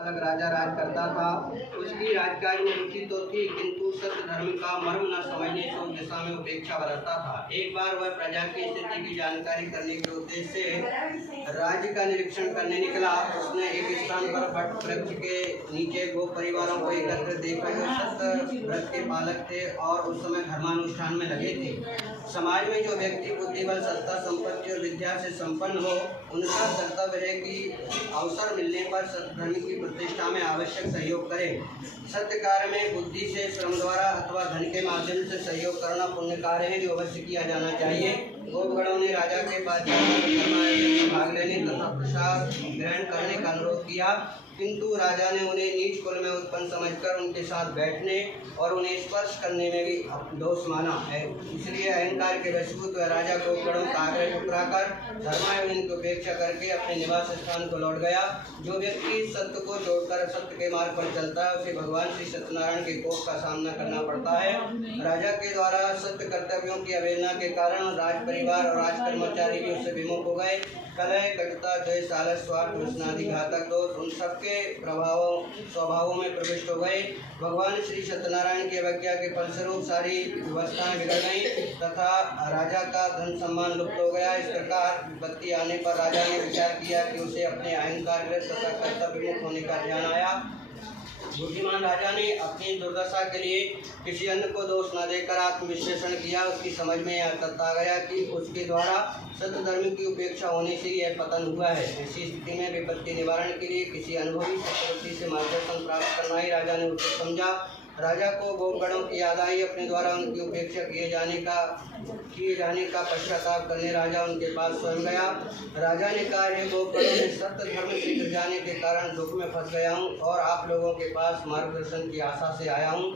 अलग राजा राज करता था। उसकी राजकाज में रुचि तो थी, किंतु सत्य धर्म का मर्म न समझने से उस दिशा में उपेक्षा बरतता था। एक बार वह प्रजा की स्थिति की जानकारी करने के उद्देश्य से राज्य का निरीक्षण करने निकला। उसने एक स्थान पर वट वृक्ष के नीचे गो परिवारों को एकत्र देखा जो सत्य व्रत के पालक थे और उस समय धर्मानुष्ठान में लगे थे। समाज में जो व्यक्ति बुद्धिबल, सत्ता, संपत्ति और विद्या से संपन्न हो, उनका कर्तव्य है कि अवसर मिलने पर सत्य की प्रतिष्ठा में आवश्यक सहयोग करें। सत्य कार्य में बुद्धि से, श्रम द्वारा अथवा धन के माध्यम से सहयोग करना पुण्य कार्य है जो अवश्य किया जाना चाहिए। गोपगणों ने राजा के पास भाग लेने तथा प्रसाद ग्रहण करने का अनुरोध किया, किंतु राजा ने उन्हें नीच कुल में उत्पन्न समझकर उनके साथ बैठने और उन्हें स्पर्श करने में भी दोष माना है। इसलिए अहंकार के वशीभूत राजा गोपगणों का आग्रह ठुकराकर धर्मायोजन की उपेक्षा करके अपने निवास स्थान को लौट गया। जो व्यक्ति सत्य को छोड़कर सत्य के मार्ग पर चलता है उसे भगवान श्री सत्यनारायण के कोप का सामना करना पड़ता है। राजा के द्वारा सत्य कर्तव्यों की अवहेलना के कारण राज परिवार और राज कर्मचारी भी उससे विमुख हो गए। कलह, कटुता, द्वेष, आलस, स्वार्थ, व्यसनादि घातक दोष उन सबके स्वभावों में प्रविष्ट हो गए। भगवान श्री सत्यनारायण की अवज्ञा के फलस्वरूप सारी व्यवस्थाएं बिगड़ गई तथा राजा का धन सम्मान लुप्त हो गया। इस प्रकार विपत्ति आने पर राजा ने विचार किया कि उसे अपने अहंकार तथा कर्तव्य विमुख होने का ध्यान आया। बुद्धिमान राजा ने अपनी दुर्दशा के लिए किसी अन्य को दोष न देकर आत्मविश्लेषण किया। उसकी समझ में यह तथ्य आ गया कि उसके द्वारा सत्य धर्म की उपेक्षा होने से यह पतन हुआ है। ऐसी स्थिति में विपत्ति निवारण के लिए किसी अनुभवी चक्रवर्ती से मार्गदर्शन प्राप्त करना ही राजा ने उचित समझा। राजा को गोपगणों की याद आई। अपने द्वारा उनकी उपेक्षा किए जाने का पश्चाताप करने राजा उनके पास स्वयं गया। राजा ने कहा, हे गोपगणों, मैं सत्य धर्म से गिर जाने के कारण दुख में फंस गया हूँ और आप लोगों के पास मार्गदर्शन की आशा से आया हूँ।